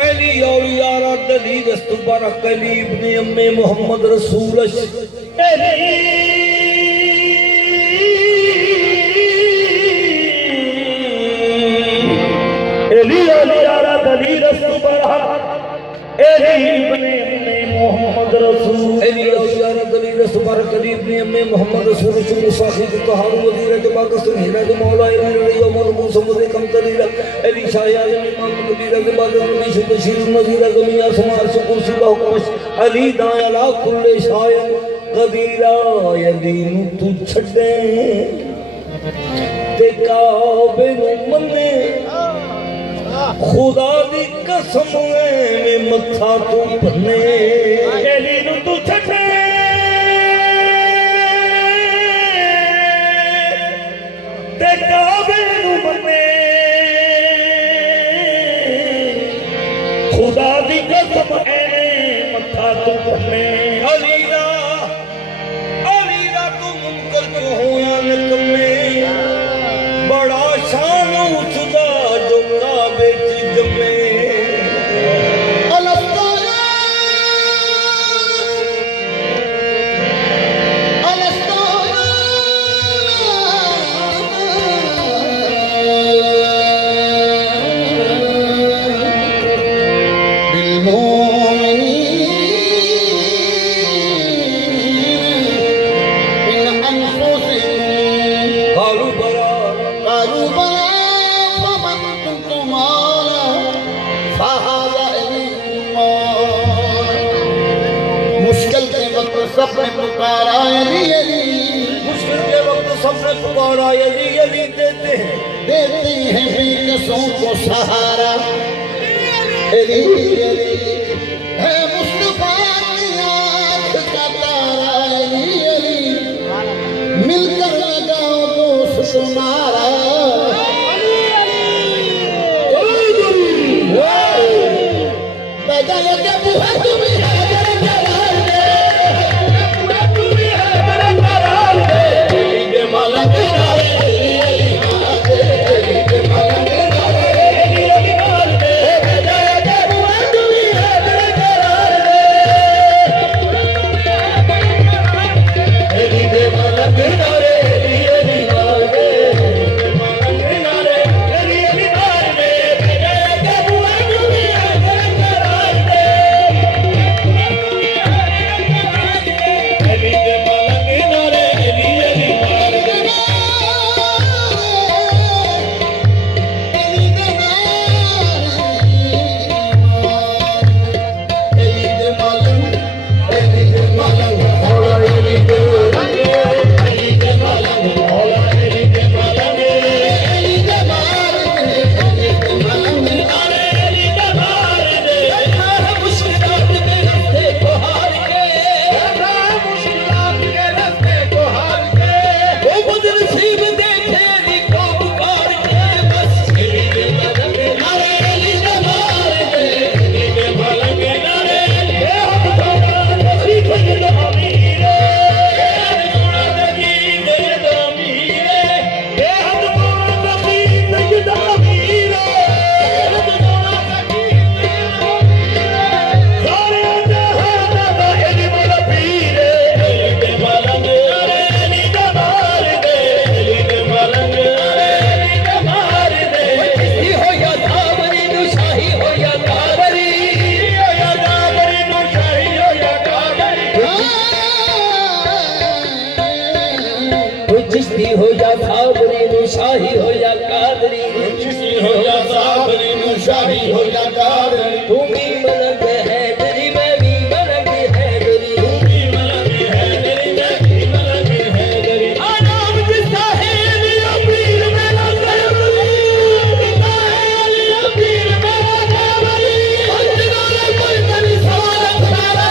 अली और यारा दलील मुबारक अली इब्ने अम्मे मोहम्मद रसूल अली और यारा दलील मुबारक अली इब्ने अम्मे मोहम्मद रसूल अली और यारा दलील मुबारक अली इब्ने अम्मे मोहम्मद रसूल मुसाफिर तहारू वजीर जबाक सुनीरा के मौला अली उमर मुसम्मद कम तरीला अली शाह इमाम कबीर के बाद नबी बशीर नज़ीर गमिया समार कुर्सी ला हुक्म अली दायला कुल्ले शाय कबीरा अली नु तू छड़े ते काबे नु मन्ने खुदा दी कसम में मथा तू भन्ने अली नु तू छड़े ते काबे नु मन्ने खुदा दी कसम ऐने मथा तू भन्ने अलीदा तू मुनकर क्यों होया निकम्मे बड़ा शान उठदा जो काबे च जमे सबने पुकारा अली अली मुश्किल के वक्त सबने पुकारा अली अली देते हैं बेकसों को सहारा अली अली है मुस्तफा की आँख का तारा अली अली मिलकर लगाओ दोस्त तुम्हारा चिश्ती हो या साबरी शाही हो या कादरी चिश्ती हो या साबरी शाही हो या कादरी तुम भी मलंग है तेरी मैं भी मलंग है तेरी तुम भी मलंग है तेरी मैं भी मलंग है तेरी आनाम जिसका है लिया पीर मेरा सरवली जिसका है लिया पीर मेरा सरवली अंतराले कोई मेरी सवाल सारा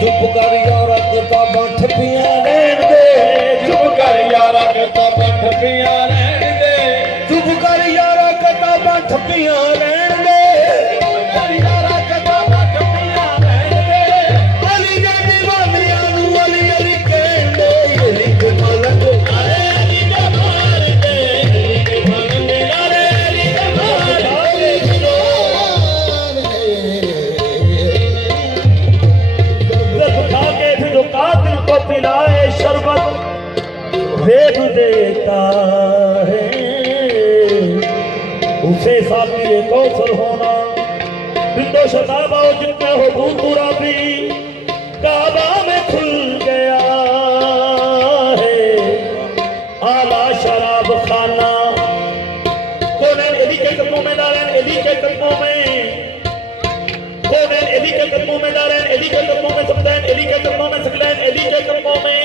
चुप कर यारा किताबां ठप्पियां रहन दे चुप कर यारा किताबां ठप्पियां रहन दे चुप कर यारा किताबां ठप्पियां रहन दे चुप कर यारा किताबां ठप्पियां रहन दे अली दे दीवानियां नू अली अली कहन दे पिलाए शरबत वेद देता है, उसे साथी कौशल होना बिंदो शताबा जितने हो भूतुरा भी काबा में खुल गया है आला शराब खाना। कौन है एली के कदमों में डालें, एली के कदमों में कौन है एली के कदमों में डालें, एली के कदमों में समझाएं, एली के कदमों में सकलें, एली के कदमों में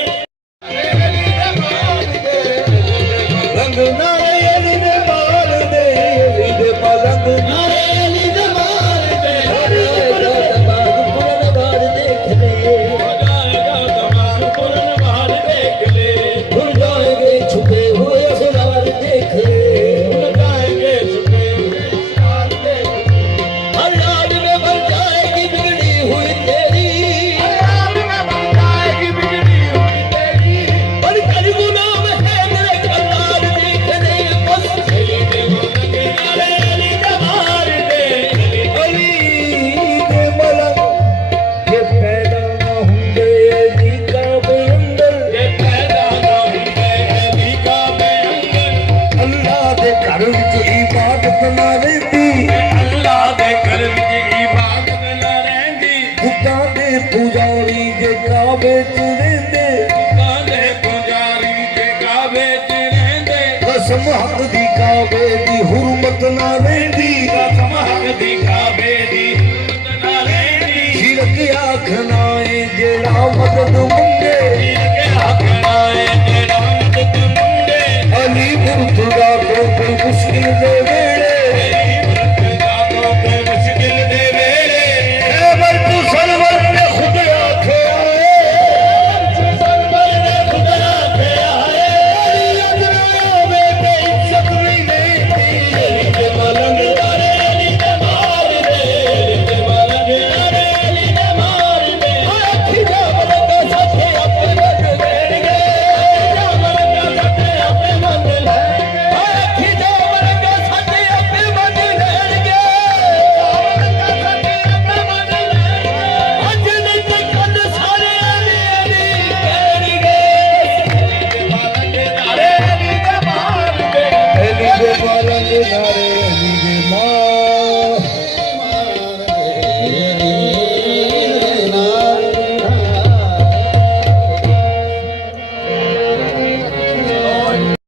रंग नारे अली दे मार दे, अली दे पलंग नारे अली दे मार दे, दमाग पुरन बार देख ले, दमाग पुरन बार देख ले, भूल जाएंगे छुपे हुए असरार देख ले, भूल जाएंगे छुपे हुए असरार देख ले, हर रात में बन जाएगी बिगड़ी हुई तेरी, हर रात में बन जाएगी बिगड़ी हुई तेरी, पर कर गुनाह है मेरे कतार देख ले, बस अली दे अली दे मार दे, अली दे मलंग ये पैदा ना होंगे अली काबे अंदर, ये पैदा ना होंगे अली काबे अंदर, अल्लाह दे घर विच इबादत ना रहंदी, अल्लाह दे घर विच इबादत ना रहंदी, बुतां दे पुजारी जे काबे च रहंदे, बुतां दे पुजारी जे काबे च रहंदे, कसम हक दी काबे दी हुरमत ना रहंदी, कसम हक दी काबे दी हुरमत ना रहंदी, शिरक आखना है जेड़ा मदद